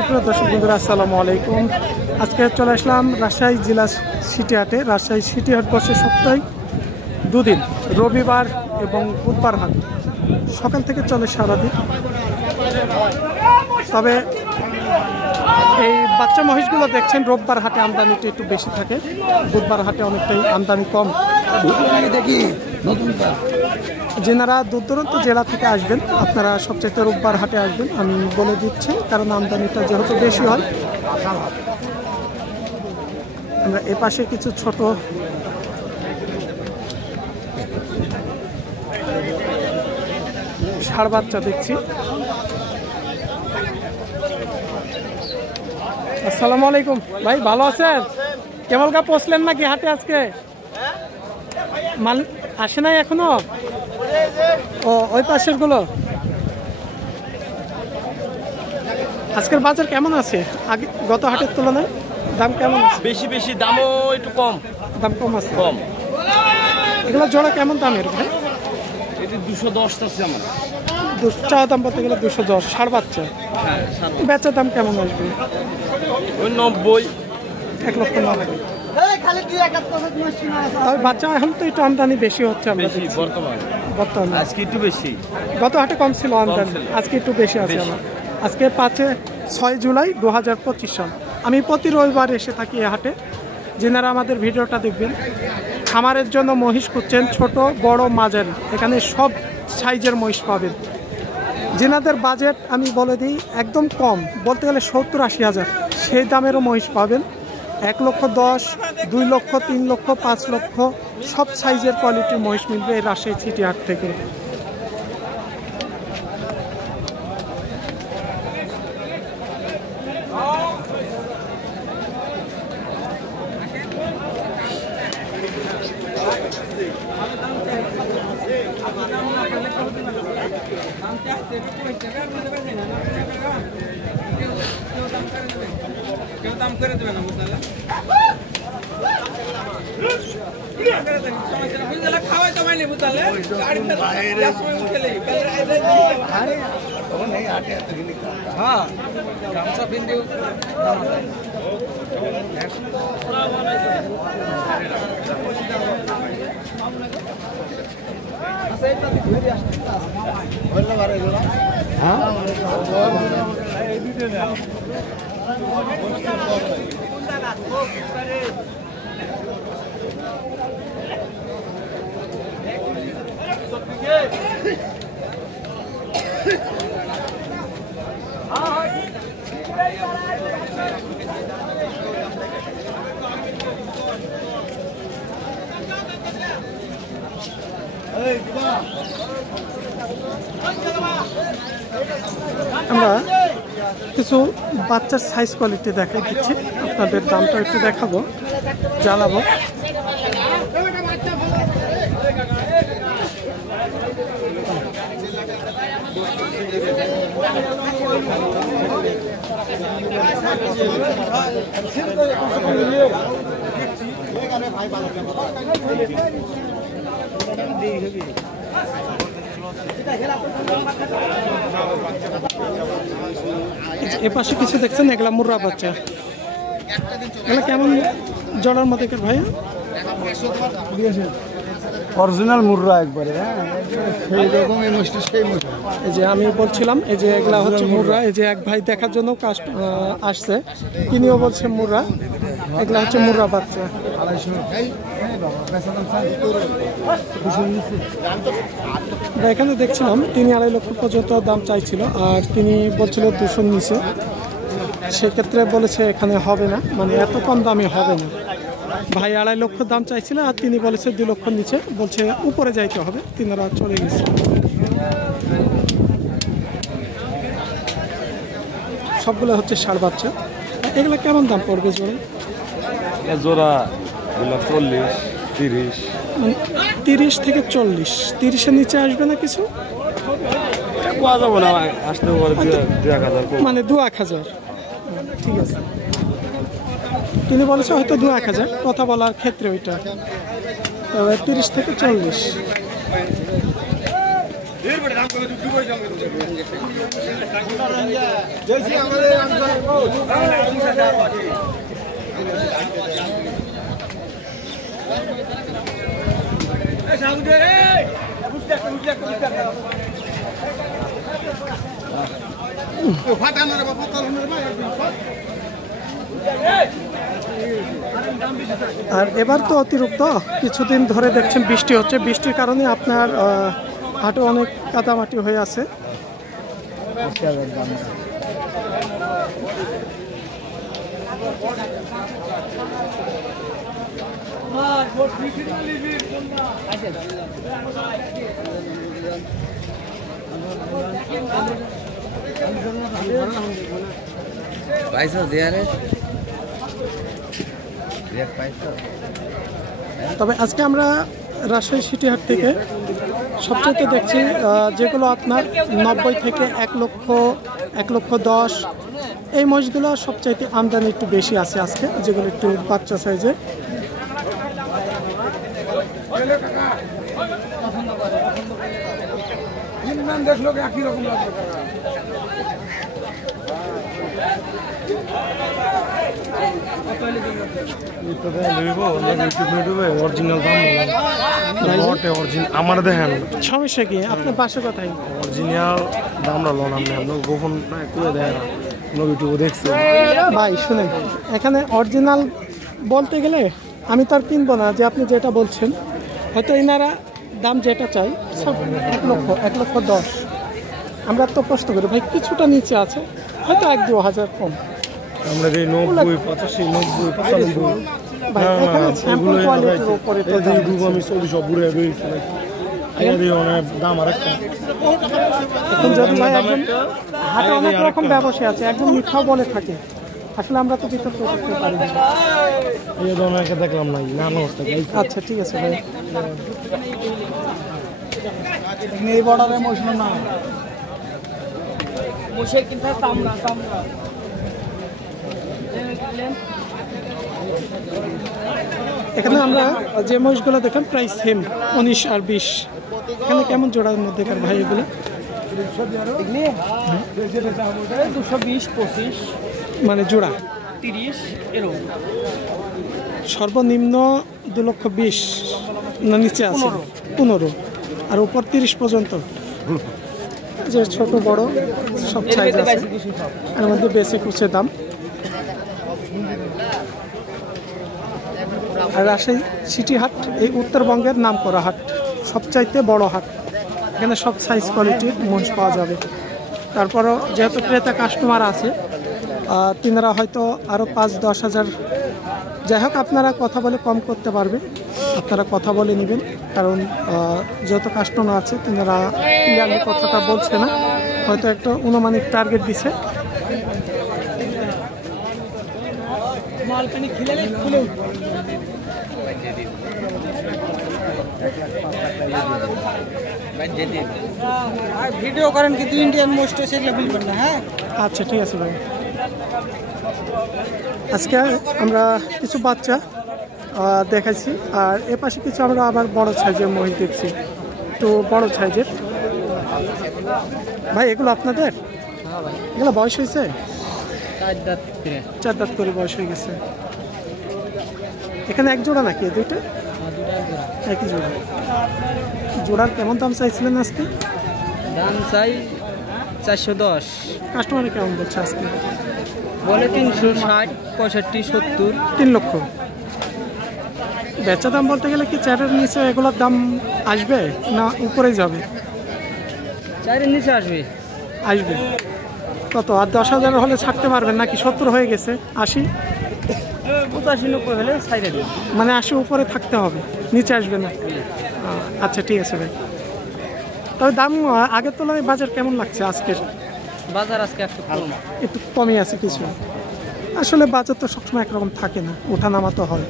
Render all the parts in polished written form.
সুপ্রিয় দর্শক বন্ধুরা, আসসালামু আলাইকুম। আজকে চলে আসলাম রাজশাহী জেলা সিটি হাটে। রাজশাহী সিটি হাট বসে সপ্তাহে দুদিন, রবিবার এবং বুধবার হাট। সকাল থেকে চলে সারাদিন। তবে এই বাচ্চা মহিষগুলো দেখছেন রোববার হাটে আমদানিটা একটু বেশি থাকে, বুধবার হাটে অনেকটাই আমদানি কম। যেনারা দূর দূরান্ত জেলা থেকে আসবেন আপনারা সবচেয়ে রোববার হাটে আসবেন, আমি বলে দিচ্ছি, কারণ আমদানিটা যেহেতু বেশি হয়। আমরা এ পাশে কিছু ছোট ষাঁড় বাচ্চা দেখছি। আসসালামু আলাইকুম ভাই, ভালো আছেন? কেমন কা পৌঁছলেন নাকি হাটে? আজকে মাল আসে নাই এখনো? ও ওই পাশের গুলো। আজকের বাজার কেমন আছে আগে গত হাটের তুলনায়? দাম কেমন আছে? বেশি দামও একটু কম। দাম কম আছে? কম। এগুলো জোড়া কেমন দামের ভাই? এটি 210 আছে আমার। চাওয়া দাম বলতে গেলে 210। ষাঁড় বাচ্চা বেচার দাম কেমন আসবে? ওই 90। 1,90,000। তবে বাচ্চা এখন তো একটু আমদানি বেশি হচ্ছে। বর্তমানে আজকে একটু বেশি। গত হাটে কম ছিল আমদানি, আজকে একটু বেশি আছে আমার। আজকে 6 জুলাই 2025 সাল। আমি প্রতি রবিবার এসে থাকি এই হাটে। যেনারা আমাদের ভিডিওটা দেখবেন, খামারের জন্য মহিষ খুঁজছেন, ছোট বড় মাঝারি, এখানে সব সাইজের মহিষ পাবেন। যেনাদের বাজেট আমি বলে দিই একদম কম, বলতে গেলে 70-80 হাজার, সেই দামেরও মহিষ পাবেন। 1,10,000, 2 লক্ষ, 3 লক্ষ, 5 লক্ষ, সব সাইজের কোয়ালিটির মহিষ মিলবে এই রাজশাহী সিটি হাট থেকে। আমরা কিছু বাচ্চার সাইজ কোয়ালিটি দেখাই দিচ্ছি, আপনাদের দামটা একটু দেখাবো, জানাবো। এপাশে কিছু দেখছেন, এগুলা মুর্রা বাচ্চা। এগুলা কেমন জড়ার মধ্যে ভাইয়া? অরিজিনাল মুর্রা একবারে। সেই রকম এই যে আমি বলছিলাম, এই যে এগুলা হচ্ছে মুর্রা। এই যে এক ভাই দেখার জন্য আসছে, তিনিও বলছে মুর্রা। এগুলা হচ্ছে মুর্রা বাচ্চা। এখানে দেখছিলাম 3-2.5 লক্ষ পর্যন্ত দাম চাইছিল, আর তিনি বলছিল 200 নিচে। সেক্ষেত্রে বলেছে এখানে হবে না, মানে এত কম দামে হবে না। ভাই 2.5 লক্ষ দাম চাইছিল, আর তিনি বলেছে 2 লক্ষ নিচে, বলছে উপরে যাইতে হবে। তিনারা চলে গেছে। সবগুলো হচ্ছে ষাঁড় বাচ্চা। এগুলো কেমন দাম পড়বে জোড়া? জোড়া 40-30। 30 থেকে 40। 30-এর নিচে আসবে না কিছু? মানে 2-1,000। ঠিক আছে, তিনি বলেছে হয়তো 2-1,000, কথা বলার ক্ষেত্রে ওইটা। তবে 30 থেকে 40। আর এবার তো অতিরিক্ত কিছুদিন ধরে দেখছেন বৃষ্টি হচ্ছে, বৃষ্টির কারণে আপনার হাটে অনেক কাদামাটি হয়ে আছে। তবে আজকে আমরা রাজশাহী সিটি হাট থেকে সবচেয়ে দেখছি যেগুলো আপনার 90 থেকে 1,10,000 এই মহিষগুলো সবচাইতে আমদানি একটু বেশি আছে আজকে, যেগুলো একটু বাচ্চা সাইজের। সমস্যা কি আপনার বাসা কোথায়? অরিজিনাল দামটা লোন আপনি গোপন করে দেয় না ইউটিউবে দেখছি ভাই শুনেন, এখানে অরিজিনাল বলতে গেলে আমি তো আর কিনবো না, যে আপনি যেটা বলছেন হয়তো এনারা দাম যেটা চাই সব 1,10,000 আমরা তো কষ্ট করি ভাই, কিছুটা নিচে আছে হয়তো 1-2 হাজার কম। আমরা যে 90, 85, 90, 95 ভাই এখানে স্যাম্পল কোয়ালিটির উপরে তো দাম আছে। আমি 40 বুড়ে বেরিয়েছি অনেক দাম আরেকটা। এখন যদি ভাই একজন হাটে অনেক রকম ব্যবসা আছে, একজন মিথ্যাও বলে থাকে, আসলে আমরা তো বিতর্ক করতে পারি না। এই ধরনের দেখলাম না আচ্ছা ঠিক আছে ভাই। এই বর্ডারে মশলা না এখানে আমরা যে মহিষগুলো দেখেন প্রাইস সেম 19 আর 20। এখানে কেমন জোড়ার মধ্যে ভাই এগুলো? 220-25 মানে জোড়া 30 এরকম। সর্বনিম্ন 2,20,000 না নিচে আছে 15 আর উপর 30 পর্যন্ত, যে ছোট বড় সব সাইজ আছে, এর মধ্যে বেশি কুচে দাম। আর রাজশাহী সিটি হাট এই উত্তরবঙ্গের নাম করা হাট, সবচাইতে বড় হাট। এখানে সব সাইজ কোয়ালিটির মহিষ পাওয়া যাবে। তারপরও যেহেতু ক্রেতা কাস্টমার আছে, তিনারা হয়তো আরও 5-10 হাজার, যাই হোক আপনারা কথা বলে কম করতে পারবে, আপনারা কথা বলে নেবেন। কারণ যত কাস্টমার আছে তিনারা ক্লিয়ারলি কথাটা বলছে না, হয়তো একটা অনুমানিক টার্গেট দিছে। ভিডিও করেন কিন্তু ইন্ডিয়ান মোস্ট সেগুলো বলবেন না। হ্যাঁ আচ্ছা ঠিক আছে ভাই। আজকে আমরা কিছু বাচ্চা দেখাইছি, আর এ পাশে কিছু আমরা আবার বড় সাইজের মহিষ দেখছি, একটু বড় সাইজের। ভাই এগুলো আপনাদের? এগুলো বয়স হয়েছে? 4 দাঁত করে বয়স হয়ে গেছে। এখানে এক জোড়া নাকি দুইটা? একই জোড়া। জোড়ার কেমন দাম চাইছিলেন আজকে? দাম চাই 410। কাস্টমারে কেমন বলছে আজকে? বলে 360, 65, 70। 3 লক্ষ। বেচা দাম বলতে গেলে কি 4-এর নিচে এগুলোর দাম আসবে না উপরে যাবে? 4-এর নিচে আসবে। আসবে কত? আর 10,000 হলে ছাড়তে পারবেন নাকি? 70 হয়ে গেছে, 80, 85-90 হলে ছাইড়ে দিন। মানে 80 উপরে থাকতে হবে, নিচে আসবে না। আচ্ছা ঠিক আছে ভাই। তবে দাম আগের তুলনায় বাজার কেমন লাগছে আজকের? বাজার আজকে একটু কমই আছে কিছু। আসলে বাজার তো সবসময় একরকম থাকে না, ওঠানামা তো হয়।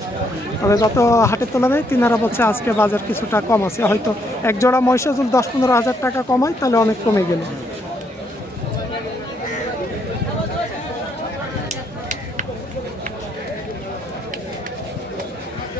তবে যত হাটের তুলনায় তিনারা বলছে আজকে বাজার কিছুটা কম আছে, হয়তো এক জোড়া মহিষা যদি 10-15 হাজার টাকা কমায় তাহলে অনেক কমে গেল।